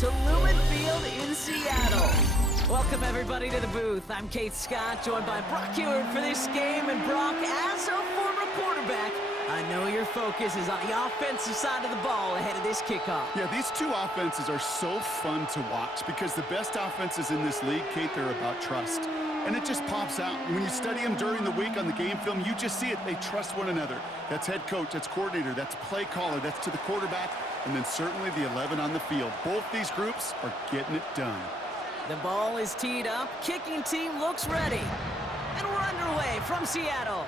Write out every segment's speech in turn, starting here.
to Lumen Field in Seattle. Welcome, everybody, to the booth. I'm Keith Scott, joined by Brock Huard for this game. And Brock, as a former quarterback, I know your focus is on the offensive side of the ball ahead of this kickoff. Yeah, these two offenses are so fun to watch because the best offenses in this league, Kate, they're about trust. And it just pops out. When you study them during the week on the game film, you just see it. They trust one another. That's head coach, that's coordinator, that's play caller, that's to the quarterback, and then certainly the 11 on the field. Both these groups are getting it done. The ball is teed up. Kicking team looks ready. And we're underway from Seattle.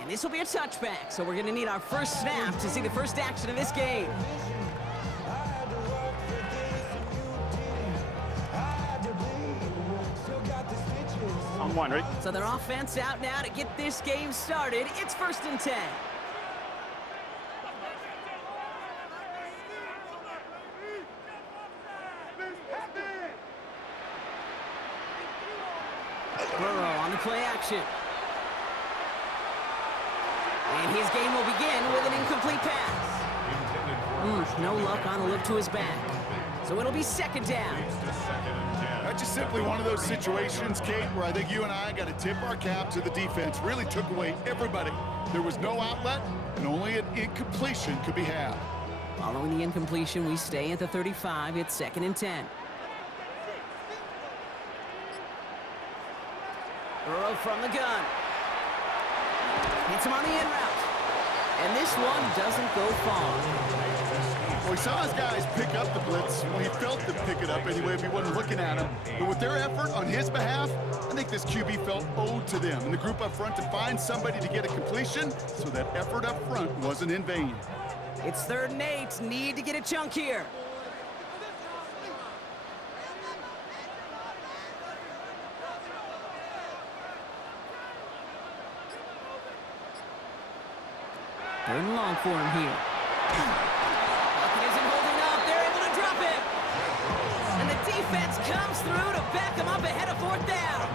And this will be a touchback, so we're going to need our first snap to see the first action of this game. On one, right? So their offense out now to get this game started. It's 1st and 10. Burrow on the play action. And his game will begin with an incomplete pass. No luck on a look to his back. So it'll be 2nd down. That's just simply one of those situations, Kate, where I think you and I got to tip our cap to the defense. Really took away everybody. There was no outlet, and only an incompletion could be had. Following the incompletion, we stay at the 35. It's 2nd and 10. Burrow from the gun. Hits him on the in route. And this one doesn't go far. Well, he saw his guys pick up the blitz. Well, he felt them pick it up anyway if he wasn't looking at him. But with their effort on his behalf, I think this QB felt owed to them and the group up front to find somebody to get a completion so that effort up front wasn't in vain. It's 3rd and 8. Need to get a chunk here. Third and long for him here. Bucket isn't holding up. They're able to drop it. And the defense comes through to back him up ahead of 4th down.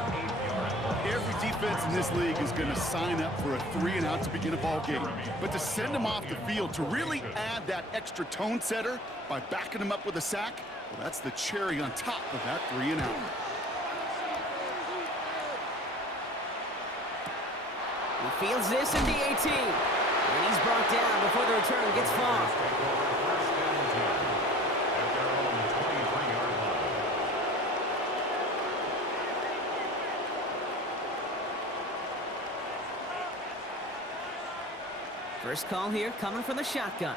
Every defense in this league is going to sign up for a 3-and-out to begin a ball game. But to send them off the field, to really add that extra tone setter by backing them up with a sack, well, that's the cherry on top of that 3-and-out. He fields this in the 18. And he's brought down before the return gets far. First call here coming from the shotgun.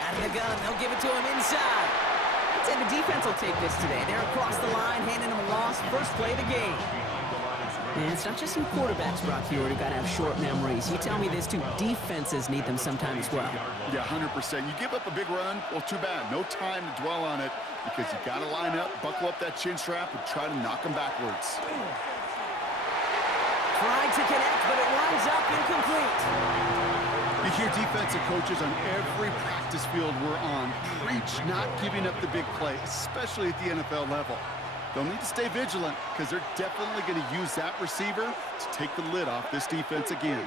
Out of the gun, they'll give it to him inside. I'd say the defense will take this today. They're across the line, handing him a loss. First play of the game. And it's not just some quarterbacks, Brock Huard, who got to have short memories. You tell me this too. Defenses need them sometimes as well. Yeah, 100%. You give up a big run, well, too bad. No time to dwell on it because you got to line up, buckle up that chin strap, and try to knock them backwards. Tried to connect, but it winds up incomplete. You hear defensive coaches on every practice field we're on preach not giving up the big play, especially at the NFL level. They'll need to stay vigilant because they're definitely going to use that receiver to take the lid off this defense again.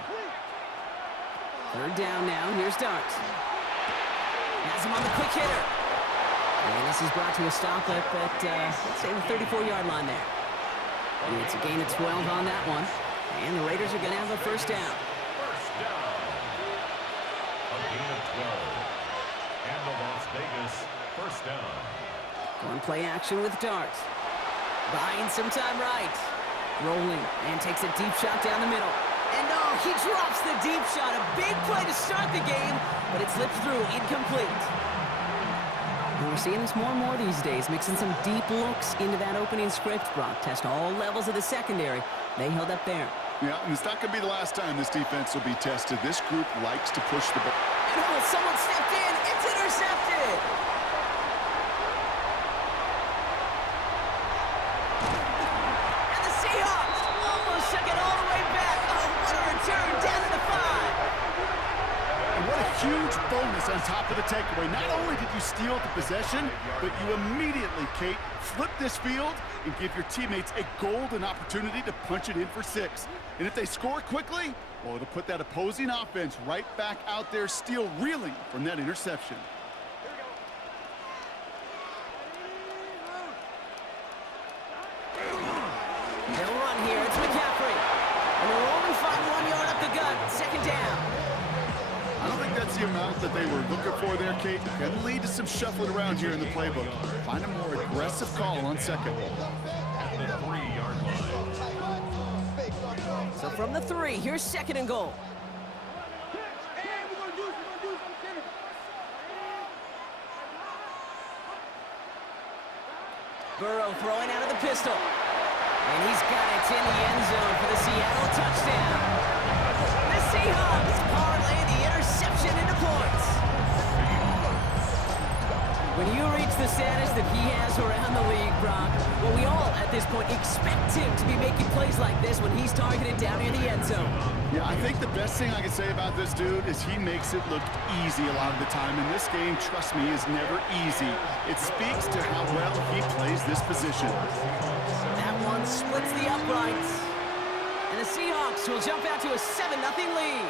3rd down now. Here's Dart. Has him on the quick hitter. And this is brought to a stop at, let's say, the 34-yard line there. And it's a gain of 12 on that one. And the Raiders are going to have the 1st down. First down. A gain of 12. And the Las Vegas 1st down. One play action with Dart. Buying some time right. Rolling and takes a deep shot down the middle. And oh, he drops the deep shot. A big play to start the game, but it slips through incomplete. And we're seeing this more and more these days, mixing some deep looks into that opening script. Brock test all levels of the secondary. They held up there. Yeah, and it's not going to be the last time this defense will be tested. This group likes to push the ball. And oh, someone stepped in. It's intercepted. And the Seahawks almost took it all the way back. Oh, what a return down to the 5. And what a huge bonus on top of the takeaway. Not only did you steal the possession, but you immediately, Kate, flip this field and give your teammates a golden opportunity to punch it in for 6. And if they score quickly, well, it'll put that opposing offense right back out there, still reeling from that interception. They'll run here. It's McCaffrey. And they'll only find 1 yard up the gut. Second down. I don't think that's the amount that they were looking for there, Kate. Can lead to some shuffling around here in the playbook. Find a more aggressive call on second. At the 3-yard line. So from the 3, here's second and goal. Burrow throwing out of the pistol. And he's got it in the end zone for the Seattle touchdown. The Seahawks parlay the interception into points. When you reach the status that he has around the league, Brock, well, we all at this point expect him to be making plays like this when he's targeted down near the end zone. Yeah, I think the best thing I can say about this dude is he makes it look easy a lot of the time. And this game, trust me, is never easy. It speaks to how well he plays this position. That one splits the uprights. And the Seahawks will jump out to a 7-0 lead.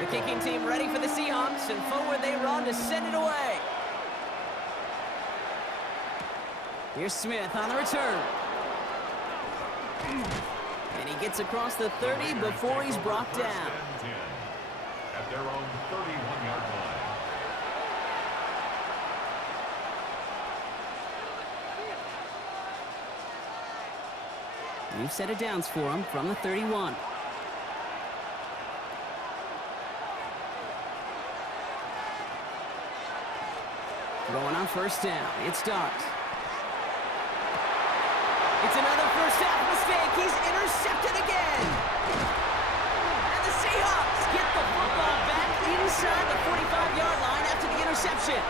The kicking team ready for the Seahawks, and forward they run to send it away. Here's Smith on the return. And he gets across the 30 before he's brought down. At their own 31-yard line. New set of downs for him from the 31. Going on first down. It starts. It's another first half mistake. He's intercepted again. And the Seahawks get the football back inside the 45-yard line after the interception.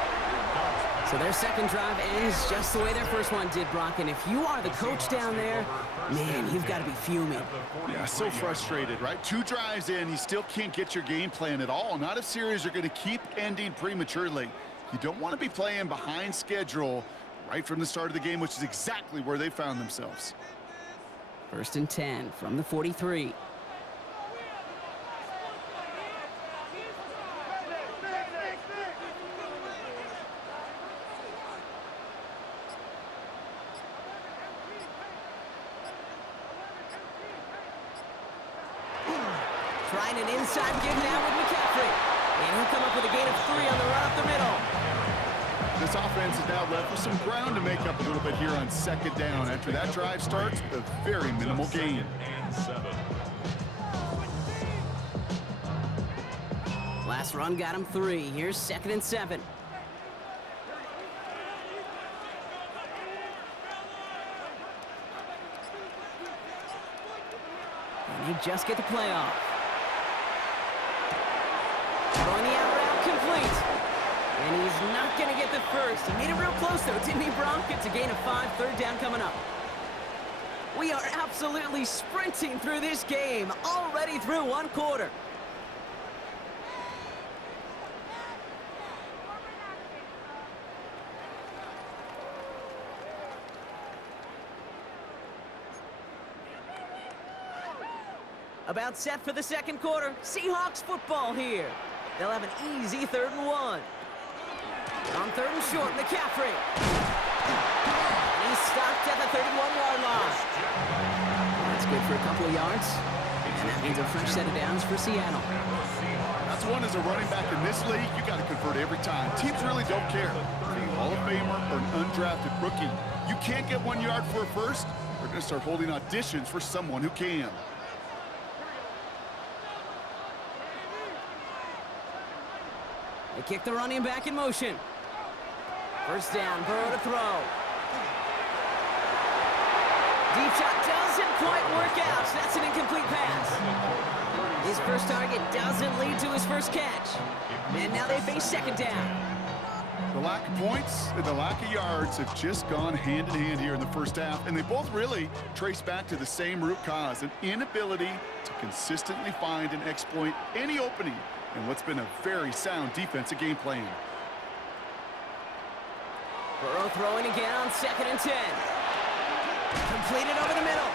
So their second drive ends just the way their first one did, Brock. And if you are the coach down there, man, you've got to be fuming. Yeah, so frustrated, right? 2 drives in, you still can't get your game plan at all. Not if series are going to keep ending prematurely. You don't want to be playing behind schedule right from the start of the game, which is exactly where they found themselves. First and 10 from the 43. Trying an inside give now with McCaffrey. And he'll come up with a gain of 3 on the run up the middle. This offense is now left with some ground to make up a little bit here on second down. After that drive starts, a very minimal gain. And 7. Last run got him 3. Here's second and 7. And they just get the playoff. Throwing the out route complete. And he's not going to get the first. He made it real close, though, didn't he, Bronk? It's a gain of 5, third down coming up. We are absolutely sprinting through this game, already through 1 quarter. About set for the second quarter. Seahawks football here. They'll have an easy 3rd and 1. On 3rd and short, McCaffrey. And he's stopped at the 31-yard line. That's good for a couple of yards. And that means a fresh set of downs for Seattle. That's one as a running back in this league, you got to convert every time. Teams really don't care. If you're a Hall of Famer or an undrafted rookie, you can't get 1 yard for a first, they're going to start holding auditions for someone who can. They kick the running back in motion. First down, Burrow to throw. Deep shot doesn't quite work out. That's an incomplete pass. His first target doesn't lead to his first catch. And now they face second down. The lack of points and the lack of yards have just gone hand in hand here in the first half, and they both really trace back to the same root cause, an inability to consistently find and exploit any opening in what's been a very sound defensive game plan. Burrow throwing again on 2nd and 10. Completed over the middle.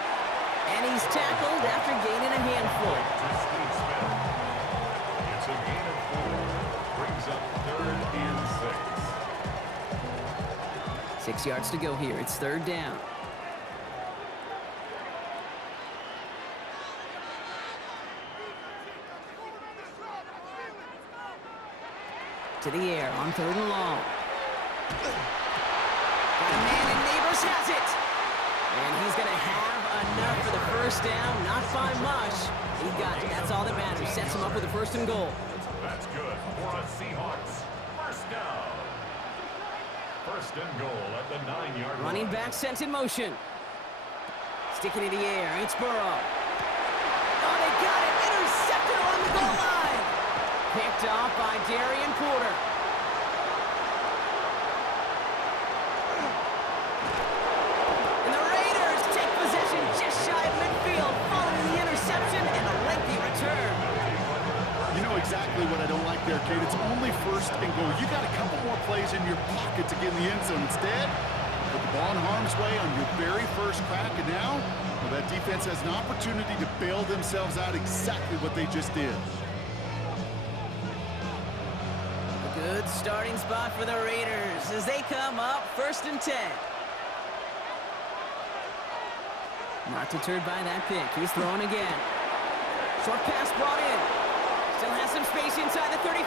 And he's tackled after gaining a handful. It's a gain of 4. Brings up 3rd and 6. 6 yards to go here. It's 3rd down. To the air on 3rd and long. Got a man, and Neighbors has it. And he's going to have enough for the first down. Not by much. He got it. That's all that matters. Sets him up with a 1st and goal. That's good for a Seahawks. 1st down. 1st and goal at the 9-yard line. Running back sent in motion. Sticking in the air. It's Burrow. Oh, they got it. Intercepted on the goal line. Picked off by Darian Porter. And the Raiders take possession just shy of midfield following the interception and a lengthy return. You know exactly what I don't like there, Kate. It's only 1st and goal. You got a couple more plays in your pocket to get in the end zone. Instead, put the ball in harm's way on your very first crack, and now well, that defense has an opportunity to bail themselves out exactly what they just did. A good starting spot for the Raiders as they come up 1st and 10. Not deterred by that pick. He's throwing again. Short pass brought in. Still has some space inside the 35.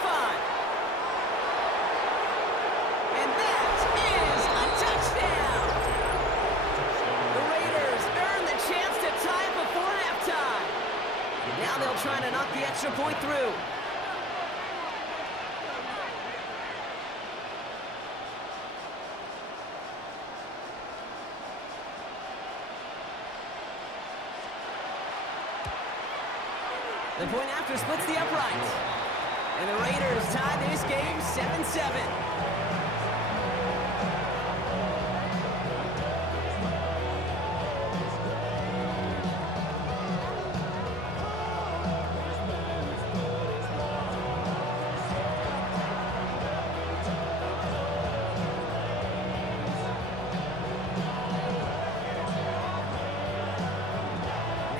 And that is a touchdown! The Raiders earn the chance to tie it before halftime. Now they'll try to knock the extra point through. The point after splits the uprights. And the Raiders tie this game 7-7.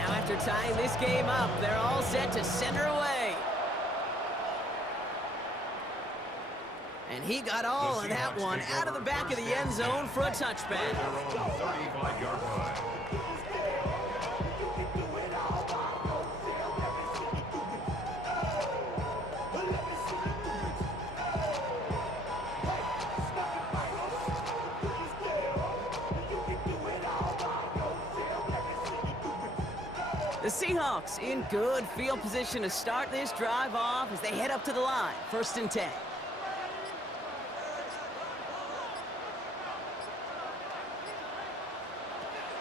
After tying this game up, they're all set to center away. And he got all of that one out of the back of the end zone for a touchback. Their own 35-yard line. The Seahawks in good field position to start this drive off as they head up to the line. 1st and 10.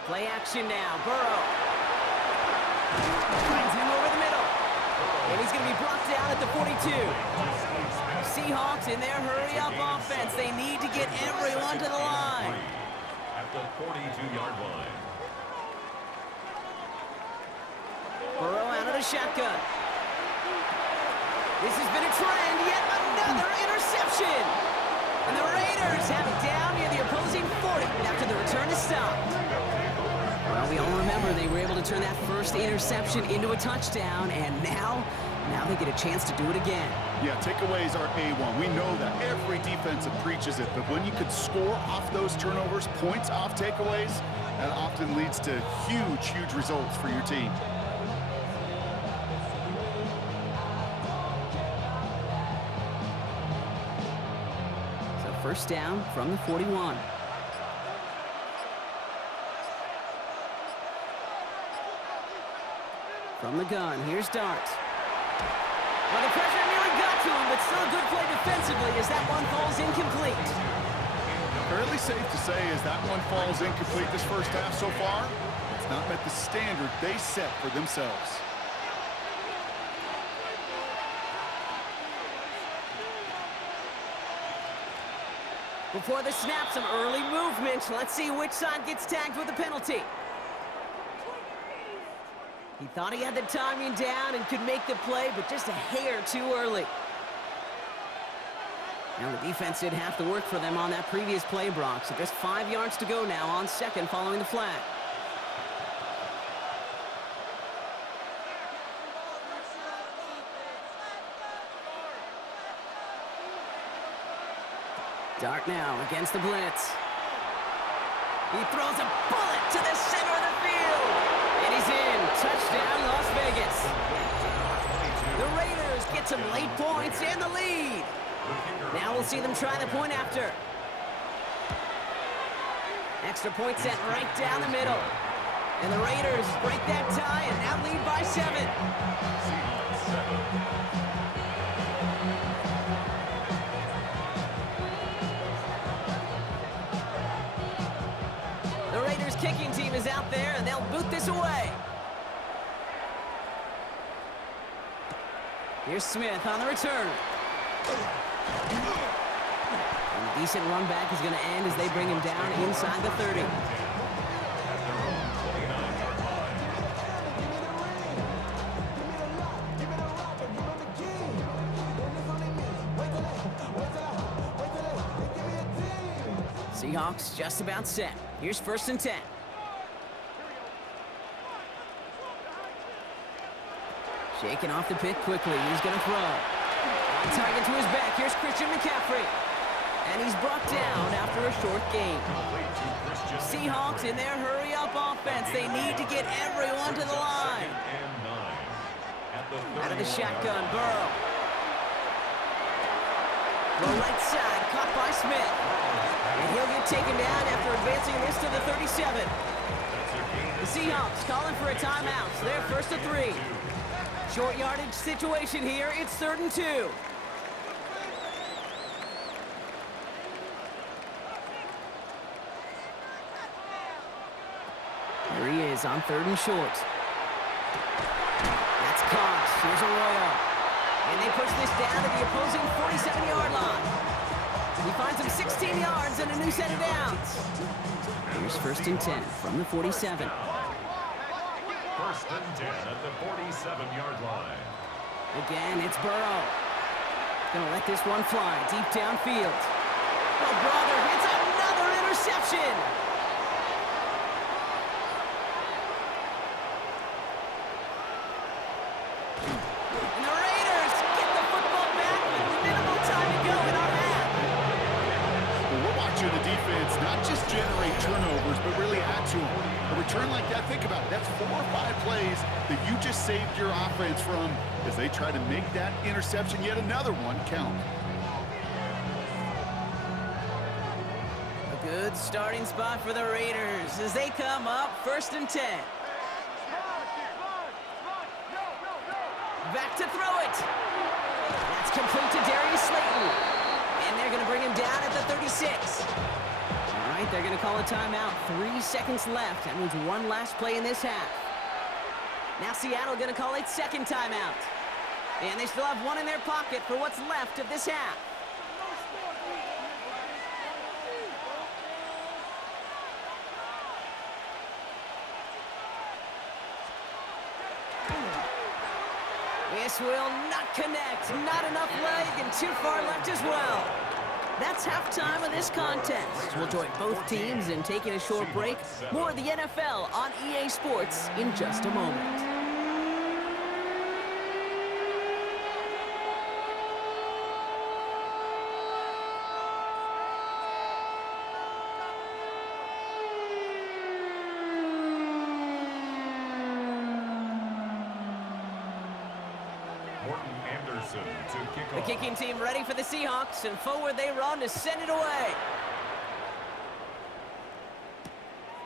Play action now. Burrow. Finds him over the middle. And he's going to be brought down at the 42. Seahawks in their hurry-up offense. They need to get everyone to the line. At the 42-yard line. Burrow out of the shotgun. This has been a trend. Yet another interception. And the Raiders have it down near the opposing 40 after the return is stopped. Well, we all remember they were able to turn that first interception into a touchdown, and now they get a chance to do it again. Yeah, takeaways are A1. We know that. Every defensive preaches it, but when you could score off those turnovers, points off takeaways, that often leads to huge results for your team. So 1st down from the 41. From the gun, here's Dart. Well, the pressure nearly got to him, but still a good play defensively as that one falls incomplete. Fairly safe to say as that one falls incomplete this first half so far, it's not met the standard they set for themselves. Before the snap, some early movement. Let's see which side gets tagged with a penalty. He thought he had the timing down and could make the play, but just a hair too early. Now the defense did have to work for them on that previous play, Brock. So just 5 yards to go now on second following the flag. Dart now against the blitz. He throws a bullet to the center of the field. And he's in. Touchdown, Las Vegas. The Raiders get some late points and the lead. Now we'll see them try the point after. Extra point set right down the middle. And the Raiders break that tie and now lead by 7. Seahawks 7. The Raiders kicking team is out there, and they'll boot this away. Here's Smith on the return. And a decent run back is going to end as they bring him down inside the 30. Seahawks just about set. Here's 1st and 10. Shaking off the pit quickly. He's going to throw. On target to his back. Here's Christian McCaffrey. And he's brought down after a short gain. Seahawks in their hurry-up offense. They need to get everyone to the line. Out of the shotgun, Burrow. The right side, caught by Smith. And he'll get taken down after advancing this to the 37. The Seahawks calling for a timeout. So they're 1st and 3. Short yardage situation here. It's 3rd and 2. Here he is on 3rd and short. That's caught. Here's Arroyo. And they push this down to the opposing 47-yard line. He finds him 16 yards and a new set of downs. Here's 1st and 10 from the 47. 1st and 10 at the 47-yard line. Again, it's Burrow. Gonna let this one fly deep downfield. Oh, brother, it's another interception. And the Raiders get the football back with minimal time to go in our half. Well, we're watching the defense not just generate turnovers, but really add to them. A return like that, think about it. That's 4 or 5 plays that you just saved your offense from as they try to make that interception, yet another one, count. A good starting spot for the Raiders as they come up 1st and 10. Back to throw it. That's complete to Darius Slayton. And they're going to bring him down at the 36. All right, they're going to call a timeout. 3 seconds left. That means one last play in this half. Now Seattle going to call its 2nd timeout. And they still have one in their pocket for what's left of this half. This will not connect. Not enough leg and too far left as well. That's halftime of this contest. We'll join both teams in taking a short break. More of the NFL on EA Sports in just a moment. Morton Anderson to kick The off. kicking team ready for the Seahawks, and forward they run to send it away.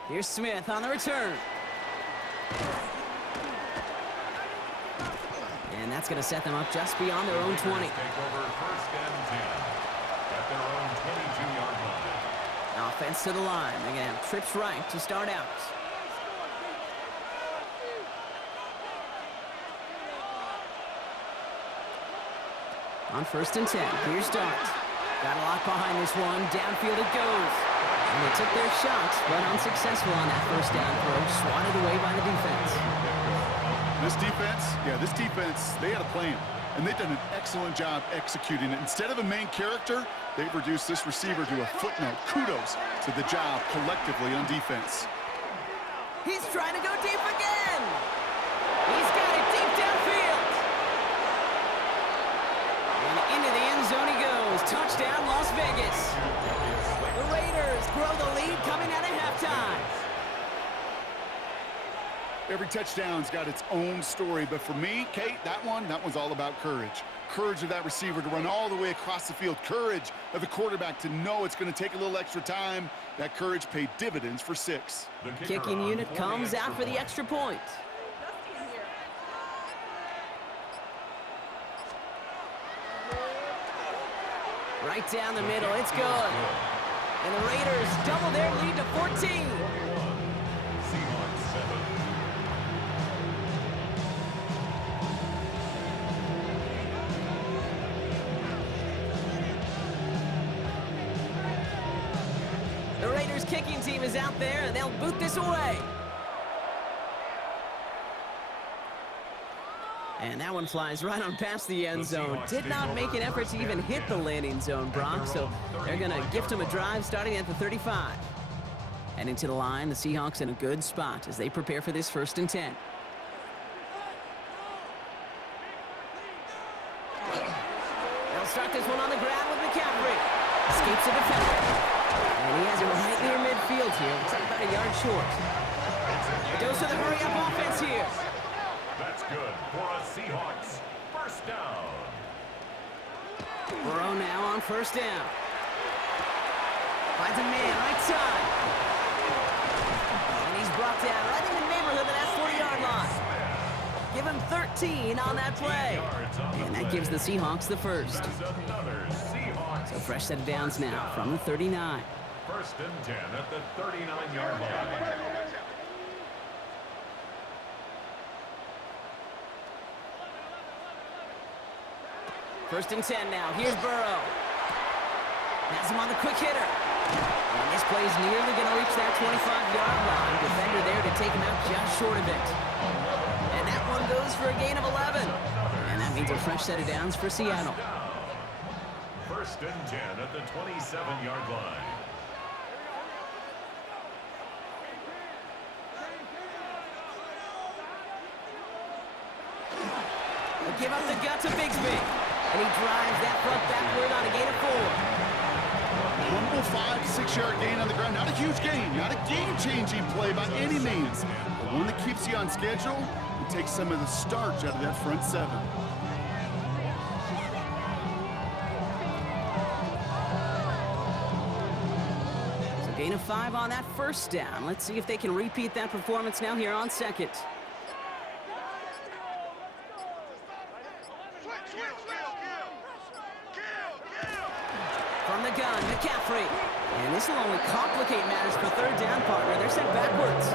Here's Smith on the return. And that's going to set them up just beyond their own 20. Take over 1st and 10 at their own 22-yard line. Offense to the line. They're going to have trips right to start out. On 1st and 10, here's Dart. Got a lot behind this one. Downfield it goes. And they took their shots, but unsuccessful on that first down throw. Swatted away by the defense. This defense, they had a plan. And they've done an excellent job executing it. Instead of a main character, they've reduced this receiver to a footnote. Kudos to the job collectively on defense. He's trying to go deep again. He's got it deep downfield. And into the end zone he goes. Touchdown, Las Vegas. The Raiders grow the lead coming out of halftime. Every touchdown's got its own story, but for me, Kate, that one's all about courage. Courage of that receiver to run all the way across the field. Courage of the quarterback to know it's going to take a little extra time. That courage paid dividends for 6. Kicking unit comes out for the extra point. Right down the middle, it's good. And the Raiders double their lead to 14. The Raiders kicking team is out there, and they'll boot this away. And that one flies right on past the end zone. Did not make an effort to even hit the landing zone, Brock, so they're going to gift him a drive starting at the 35. And into the line, the Seahawks in a good spot as they prepare for this 1st and 10. They'll start this one on the ground with McCaffrey. Escapes the defender. And he has it right near midfield here. Looks like about a yard short. A dose of the hurry-up offense here. That's good for a Seahawks 1st down. Burrow now on 1st down. Finds a man right side. And he's brought down right in the neighborhood of that 40-yard line. Give him 13 on that play. And that gives the Seahawks the first. So fresh set of downs now from the 39. 1st and 10 at the 39-yard line. First and 10 now. Here's Burrow. Has him on the quick hitter. And this play's nearly going to reach that 25-yard line. Defender there to take him out just short of it. And that one goes for a gain of 11. And that means a fresh set of downs for Seattle. 1st and 10 at the 27-yard line. Give up the gut to Bigsby. And he drives that front backward on a gain of 4. Humble 5 to 6-yard gain on the ground. Not a huge gain, not a game-changing play by any means. But one that keeps you on schedule and takes some of the starch out of that front 7. So gain of 5 on that 1st down. Let's see if they can repeat that performance now here on 2nd. From the gun, McCaffrey. And this will only complicate matters for 3rd down, partner. They're sent backwards.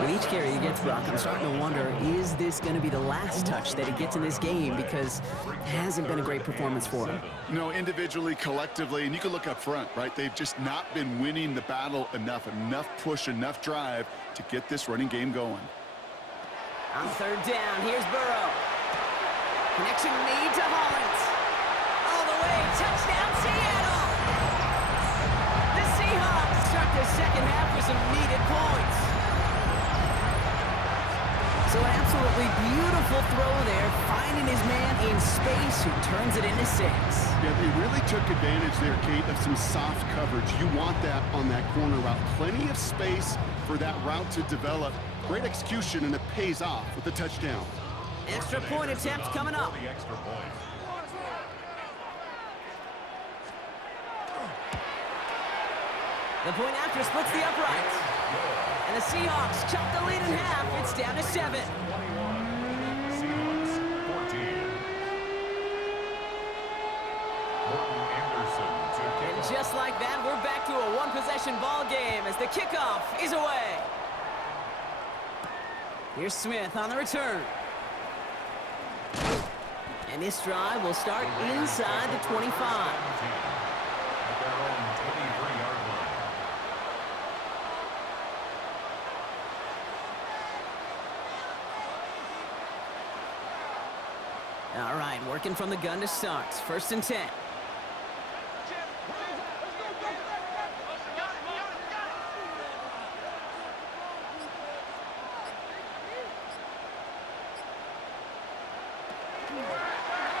With each carry he gets, Brock, I'm starting to wonder, is this going to be the last touch that he gets in this game? Because it hasn't been a great performance for him. You know, individually, collectively, and you can look up front, right? They've just not been winning the battle enough push, enough drive to get this running game going. On 3rd down, here's Burrow. Connection made to Hollins. All the way, touchdown Seattle! The Seahawks start the 2nd half with some needed points. So an absolutely beautiful throw there, finding his man in space who turns it into 6. Yeah, they really took advantage there, Kate, of some soft coverage. You want that on that corner route. Plenty of space for that route to develop. Great execution, and it pays off with the touchdown. Extra point attempt coming up. The extra point. The point after splits the uprights. And the Seahawks chop the lead in half. It's down to 7. 21. Seahawks 14. Morton Anderson to kick And off. just like that, we're back to a one-possession ball game as the kickoff is away. Here's Smith on the return. And this drive will start inside the 25. At their own 23-yard line. All right, working from the gun to start. 1st and 10.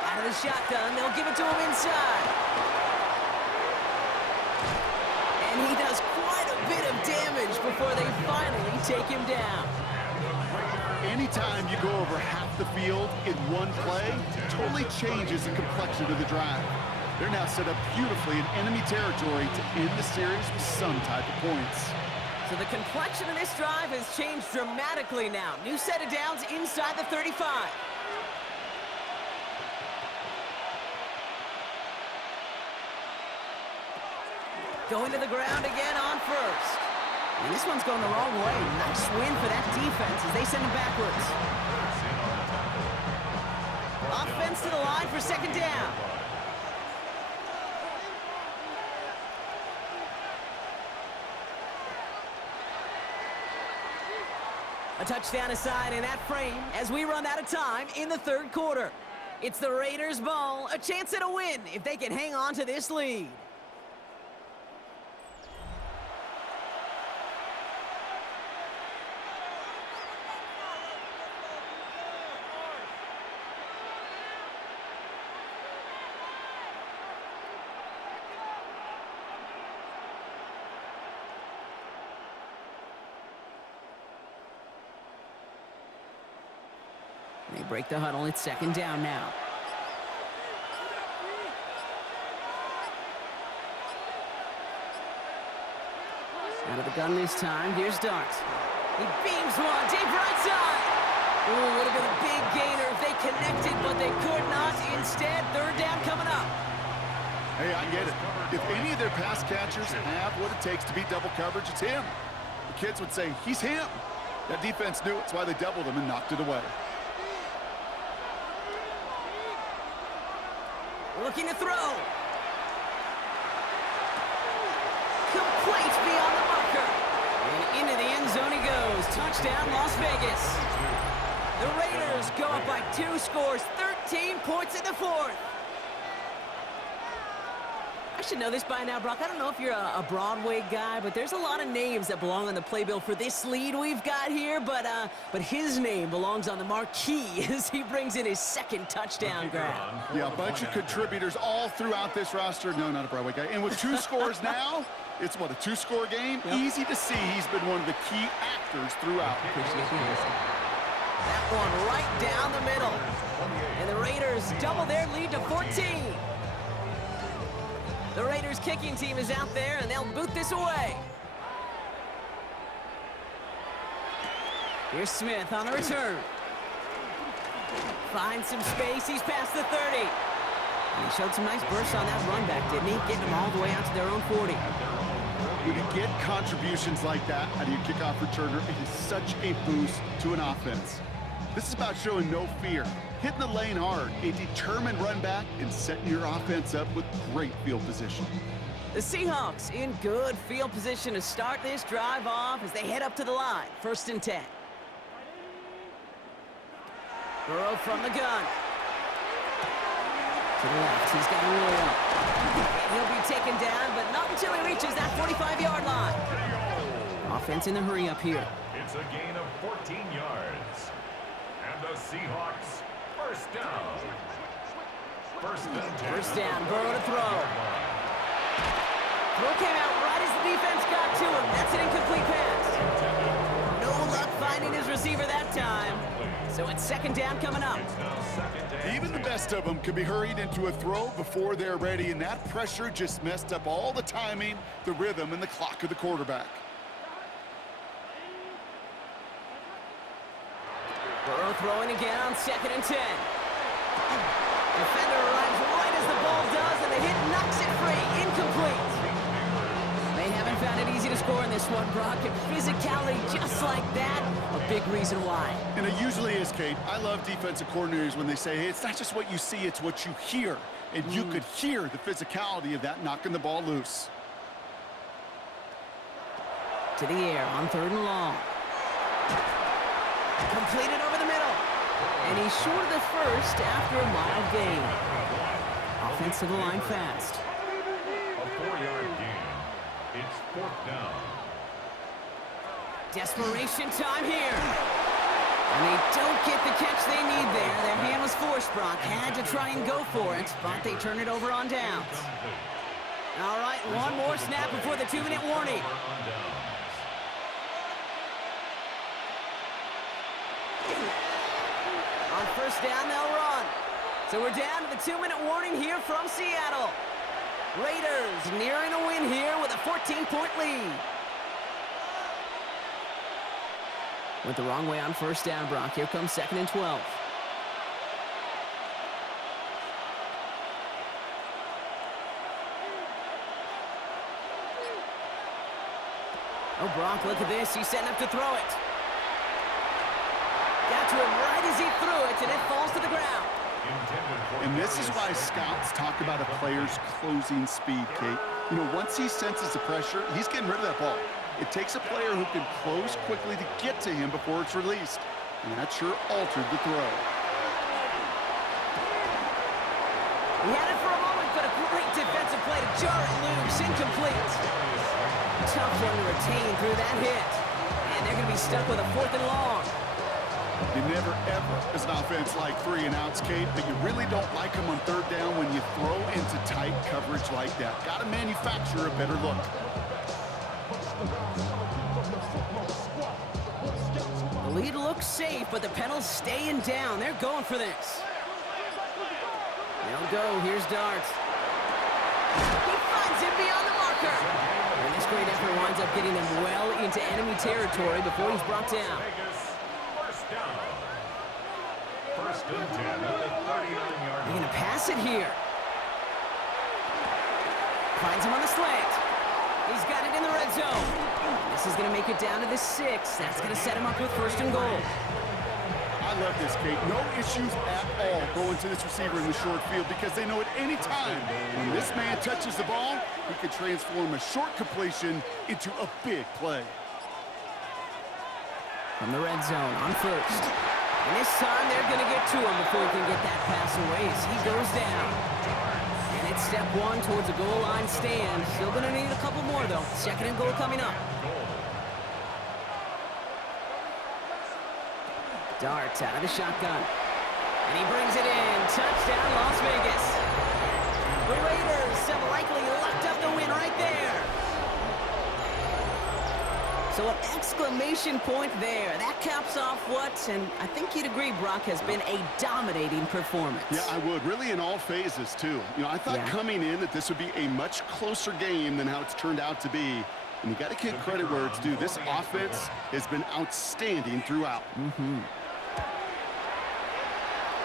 Out of the shotgun, they'll give it to him inside. And he does quite a bit of damage before they finally take him down. Anytime you go over half the field in one play, totally changes the complexion of the drive. They're now set up beautifully in enemy territory to end the series with some type of points. So the complexion of this drive has changed dramatically now. New set of downs inside the 35. Going to the ground again on 1st. And this one's going the wrong way. Nice win for that defense as they send him backwards. Offense to the line for 2nd down. A touchdown aside in that frame as we run out of time in the 3rd quarter. It's the Raiders' ball, a chance at a win if they can hang on to this lead. They break the huddle. It's 2nd down now. Out of the gun this time. Here's Darts. He beams one deep right side. Ooh, would have been a big gainer if they connected, but they could not. Instead, 3rd down coming up. Hey, I get it. If any of their pass catchers have what it takes to beat double coverage, it's him. The kids would say, he's him. That defense knew it. That's why they doubled him and knocked it away. Looking to throw. Complete beyond the marker. And into the end zone he goes. Touchdown, Las Vegas. The Raiders go up by 2 scores, 13 points in the 4th. I should know this by now, Brock. I don't know if you're a Broadway guy, but there's a lot of names that belong on the playbill for this lead we've got here, but his name belongs on the marquee as he brings in his 2nd touchdown grab. Yeah, a bunch of contributors all throughout this roster. No, not a Broadway guy. And with 2 scores now, it's what, a 2-score game? Yep. Easy to see he's been one of the key actors throughout. That one right down the middle. And the Raiders double their lead to 14. The Raiders kicking team is out there, and they'll boot this away. Here's Smith on the return. Finds some space. He's past the 30. And he showed some nice bursts on that run back, didn't he? Getting them all the way out to their own 40. When you get contributions like that out of your kickoff returner, it is such a boost to an offense. This is about showing no fear, hitting the lane hard, a determined run back, and setting your offense up with great field position. The Seahawks in good field position to start this drive off as they head up to the line. 1st and 10. Burrow from the gun. To the left, he's got a roll up. He'll be taken down, but not until he reaches that 45-yard line. Offense in the hurry up here. It's a gain of 14 yards. And the Seahawks, 1st down. 1st and 10. 1st down, Burrow to throw. Throw came out right as the defense got to him. That's an incomplete pass. No luck finding his receiver that time. So it's 2nd down coming up. Even the best of them can be hurried into a throw before they're ready, and that pressure just messed up all the timing, the rhythm, and the clock of the quarterback. Burrow throwing again on 2nd and 10. Defender arrives right as the ball does, and the hit knocks it free. Incomplete. They haven't found it easy to score in this one, Brock. And physicality just like that, a big reason why. And it usually is, Kate. I love defensive coordinators when they say, hey, it's not just what you see, it's what you hear. And you could hear the physicality of that knocking the ball loose. To the air on 3rd and long. Completed over the middle. And he's short of the first after a mild gain. Offensive line fast. A 4-yard gain. It's 4th down. Desperation time here. And they don't get the catch they need there. Their hand was forced, Brock. Had to try and go for it, but they turn it over on downs. All right, one more snap before the 2-minute warning. On 1st down, they'll run. So we're down to the 2-minute warning here from Seattle. Raiders nearing a win here with a 14-point lead. Went the wrong way on 1st down, Brock. Here comes 2nd and 12. Oh, Brock, look at this. He's setting up to throw it. Got to him right as he threw it, and it falls to the ground. And this is why scouts talk about a player's closing speed, Kate. You know, once he senses the pressure, he's getting rid of that ball. It takes a player who can close quickly to get to him before it's released. And that sure altered the throw. He had it for a moment, but a great defensive play to jar it loose. Incomplete. Tough one to retain through that hit. And they're going to be stuck with a 4th and long. You never, ever, as an offense, like 3 and outs, Kate, but you really don't like them on 3rd down when you throw into tight coverage like that. Got to manufacture a better look. The lead looks safe, but the Penals staying down. They're going for this. They'll go. Here's Dart. He finds him beyond the marker. And this great effort winds up getting him well into enemy territory before he's brought down. First and 10 at the 39-yard They're going to pass it here. Finds him on the slant. He's got it in the red zone. This is going to make it down to the 6. That's going to set him up with 1st and goal. I love this, Kate. No issues at all going to this receiver in the short field because they know at any time when this man touches the ball, he can transform a short completion into a big play. From the red zone on 1st. And this time they're going to get to him before he can get that pass away as he goes down. And it's step 1 towards a goal line stand. Still going to need a couple more, though. 2nd and goal coming up. Dart out of the shotgun. And he brings it in. Touchdown, Las Vegas. The Raiders have likely locked up the win right there. So an exclamation point there. That caps off what, and I think you'd agree, Brock, has been a dominating performance. Yeah, I would. Really in all phases, too. You know, I thought coming in that this would be a much closer game than how it's turned out to be. And you got to give credit where it's due. This offense has been outstanding throughout.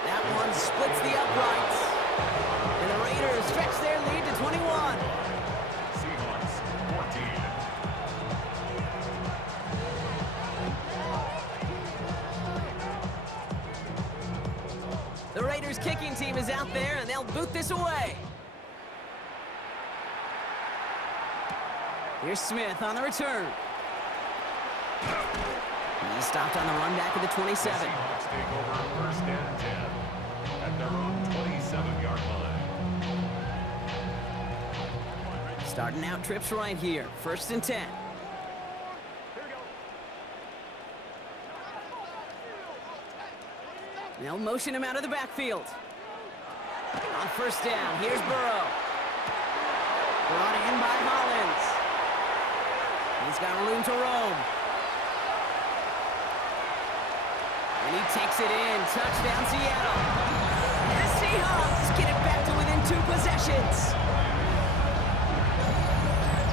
That one splits the uprights. And the Raiders stretch their lead to 21. Seahawks 14. The Raiders kicking team is out there, and they'll boot this away. Here's Smith on the return. He stopped on the run back at the 27. Seahawks take over 1st and 10 at their own 27-yard line. Starting out trips right here. 1st and 10. They'll motion him out of the backfield. On 1st down, here's Burrow. Brought in by Hollins. He's got room to roam. And he takes it in. Touchdown, Seattle. The Seahawks get it back to within 2 possessions.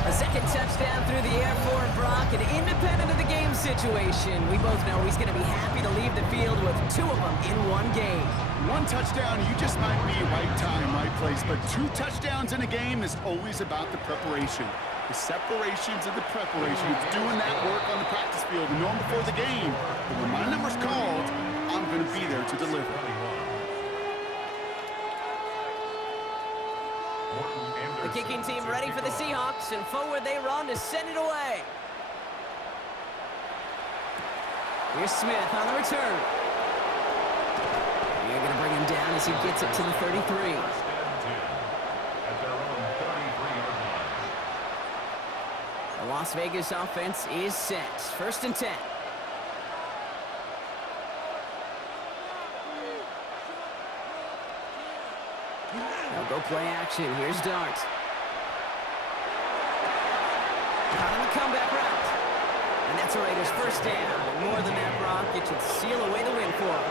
A 2nd touchdown through the air for Brock, and independent of the game situation, we both know he's going to be happy to leave the field with 2 of them in one game. 1 touchdown, you just might be right time, right place, but 2 touchdowns in a game is always about the preparation. The separations and the preparations, doing that work on the practice field and knowing before the game. But when my number's called, I'm going to be there to deliver. The kicking team ready for the Seahawks, and forward they run to send it away. Here's Smith on the return. They're going to bring him down as he gets it to the 33. The Las Vegas offense is set. 1st and 10. They'll go play action. Here's Dart. Caught on the comeback route. And that's a Raiders 1st down. More than that, Brock. It should seal away the win for them.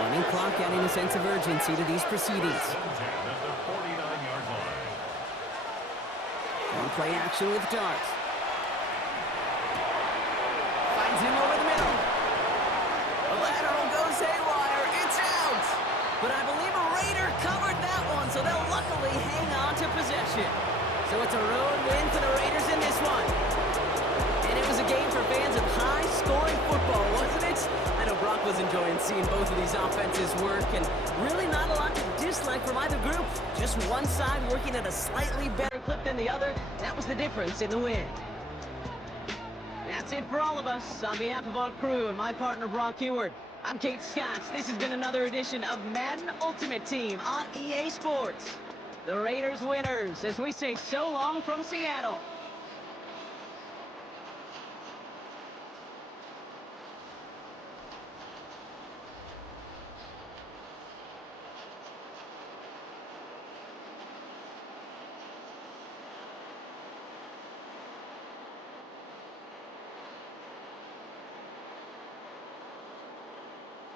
Running clock adding a sense of urgency to these proceedings. On play action with Dart. Finds him over the middle. The lateral goes haywire. It's out. But I believe a Raider covered that one, so they'll luckily hang on to possession. So it's a road win for the Raiders in this one. And it was a game for fans of high-scoring football, wasn't it? I know Brock was enjoying seeing both of these offenses work, and really not a lot to dislike from either group. Just one side working at a slightly better clip than the other. That was the difference in the win. That's it for all of us. On behalf of our crew and my partner, Brock Heward, I'm Kate Scott. This has been another edition of Madden Ultimate Team on EA Sports. The Raiders winners, as we say so long from Seattle.